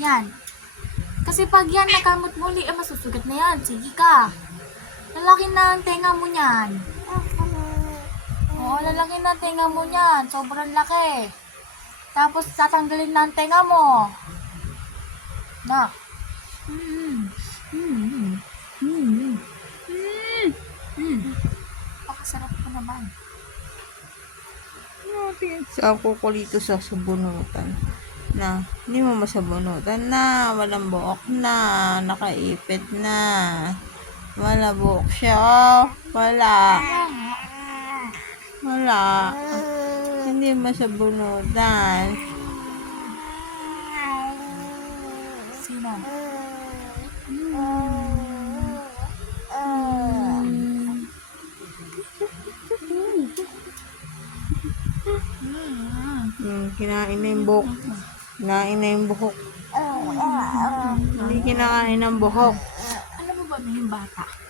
Yan. Kasi pag yan nakamot muli, masusugat na yan. Sige ka. Lalaki na ang tenga mo niyan. Oo, lalaki na ang tenga mo niyan. Sobrang laki. Tapos tatanggalin na ang tenga mo. Na. Pakasarap ko naman. Sa kukulito sa sabunutan na hindi mo masabunutan na walang buhok na nakaipit na wala buhok siya wala hindi masabunutan. Sino? Kinain na yung buhok. Kinain na yung buhok. Hindi kinakain ng buhok. Alam mo ba na yung bata?